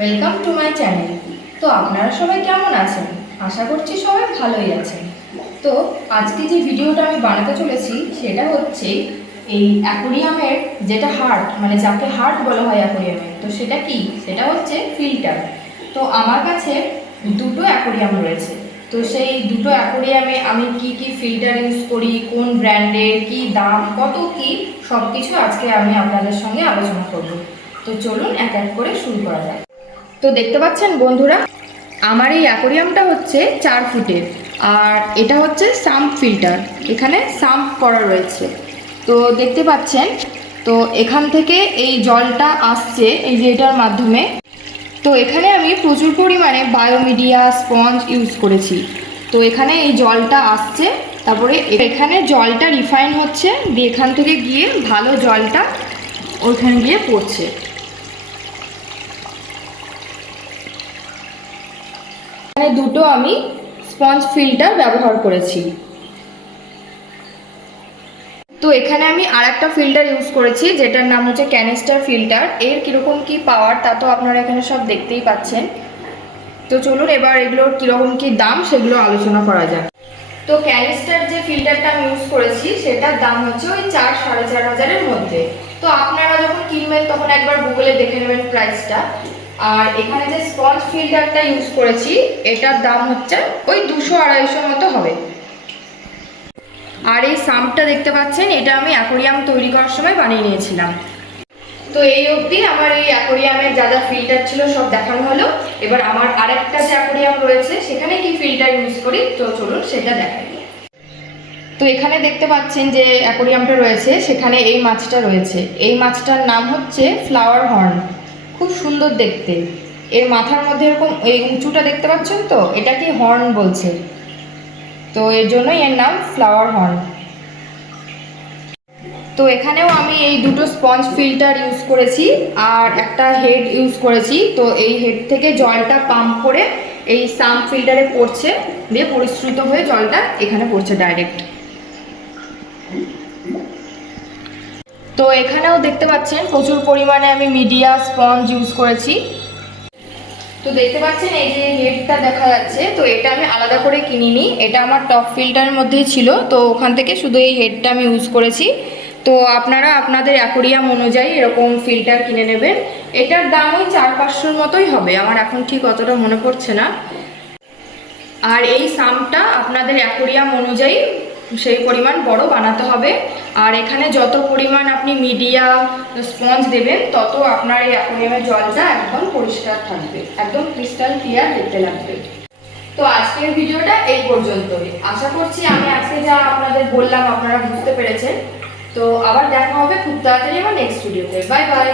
Welcome to my channel. তো আপনারা সবাই কেমন আছেন? আশা করছি সবাই ভালোই আছেন। তো আজকে যে ভিডিওটা আমি বানাতে চলেছি সেটা হচ্ছে এই অ্যাকোরিয়ামের যেটা হার্ট, মানে যাকে হার্ট বলা হয় অ্যাকোরিয়ামের, তো সেটা কি? সেটা হচ্ছে ফিল্টার। তো আমার কাছে দুটো অ্যাকোরিয়াম রয়েছে। তো সেই দুটো অ্যাকোরিয়ামে আমি কি কি ফিল্টার ইউজ করি, কোন ব্র্যান্ডের, কি দাম, কত কি, সব কিছু আজকে আমি আপনাদের সঙ্গে আলোচনা করব। তো চলুন এক এক করে শুরু করা যাক। তো দেখতে পাচ্ছেন বন্ধুরা, আমার এই অ্যাকোরিয়ামটা হচ্ছে 4 ফুটের, আর এটা হচ্ছে সাম্প ফিল্টার। এখানে সাম্প করা রয়েছে, তো দেখতে পাচ্ছেন। তো এখান থেকে এই জলটা আসছে এই যে এটার মাধ্যমে। তো এখানে আমি প্রচুর পরিমাণে বায়োমিডিয়া স্পঞ্জ ইউজ করেছি। তো এখানে এই জলটা আসছে, তারপরে এখানে জলটা রিফাইন হচ্ছে, দিয়ে এখান থেকে গিয়ে ভালো জলটা ওইখানে গিয়ে পড়ছে। এখানে দুটো আমি স্পঞ্জ ফিল্টার ব্যবহার করেছি। তো এখানে আমি আরেকটা ফিল্টার ইউজ করেছি যেটার নাম হচ্ছে ক্যানিস্টার ফিল্টার। এর কীরকম কি পাওয়ার তা তো আপনারা এখানে সব দেখতেই পাচ্ছেন। তো চলুন এবার এগুলোর কীরকম কি দাম সেগুলো আলোচনা করা যাক। তো ক্যানিস্টার যে ফিল্টারটা আমি ইউজ করেছি সেটার দাম হচ্ছে ওই 4-4.5 হাজারের মধ্যে। তো আপনারা যখন কিনবেন তখন একবার গুগলে দেখে নেবেন প্রাইসটা। আর এখানে যে স্পঞ্জ ফিল্টারটা ইউজ করেছি এটার দাম হচ্ছে ওই 200-250 মতো হবে। আর এই সাম্পটা দেখতে পাচ্ছেন, এটা আমি অ্যাকোরিয়াম তৈরি করার সময় বানিয়ে নিয়েছিলাম। তো এই অবধি আমার এই অ্যাকোরিয়ামের যা যা ফিল্টার ছিল সব দেখানো হলো। এবার আমার আরেকটা যে অ্যাকোরিয়াম রয়েছে সেখানে কি ফিল্টার ইউজ করি তো চলুন সেটা দেখাই। তো এখানে দেখতে পাচ্ছেন যে অ্যাকোরিয়ামটা রয়েছে সেখানে এই মাছটা রয়েছে। এই মাছটার নাম হচ্ছে ফ্লাওয়ার হর্ন। খুব সুন্দর দেখতে। এর মাথার মধ্যে এরকম এই উঁচুটা দেখতে পাচ্ছেন, তো এটাকে হর্ন বলছে, তো এর জন্যই এর নাম ফ্লাওয়ার হর্ন। তো এখানেও আমি এই দুটো স্পঞ্জ ফিল্টার ইউজ করেছি আর একটা হেড ইউজ করেছি। তো এই হেড থেকে জলটা পাম্প করে এই সাম্প ফিল্টারে পড়ছে, দিয়ে পরিশ্রুত হয়ে জলটা এখানে পড়ছে ডাইরেক্ট। তো এখানেও দেখতে পাচ্ছেন প্রচুর পরিমাণে আমি মিডিয়া স্পঞ্জ ইউজ করেছি। তো দেখতে পাচ্ছেন এই যে হেডটা দেখা যাচ্ছে, তো এটা আমি আলাদা করে কিনিনি, এটা আমার টপ ফিল্টারের মধ্যেই ছিল। তো ওখান থেকে শুধু এই হেডটা আমি ইউজ করেছি। তো আপনারা আপনাদের অ্যাকোরিয়াম অনুযায়ী এরকম ফিল্টার কিনে নেবেন। এটার দাম ওই 400-500 মতোই হবে, আমার এখন ঠিক অতটা মনে পড়ছে না। আর এই সামটা আপনাদের অ্যাকোরিয়াম অনুযায়ী সেই পরিমাণ বড় বানাতে হবে। আর এখানে যত পরিমাণ আপনি মিডিয়া স্পঞ্জ দেবেন তত আপনার এই অ্যাকোরিয়ামের জলটা একদম পরিষ্কার থাকবে, একদম ক্রিস্টাল ক্লিয়ার দেখতে লাগবে। তো আজকের ভিডিওটা এই পর্যন্তই। আশা করছি আমি আজকে যা আপনাদের বললাম আপনারা বুঝতে পেরেছেন। তো আবার দেখা হবে খুব তাড়াতাড়ি আমার নেক্সট ভিডিওতে। Bye bye.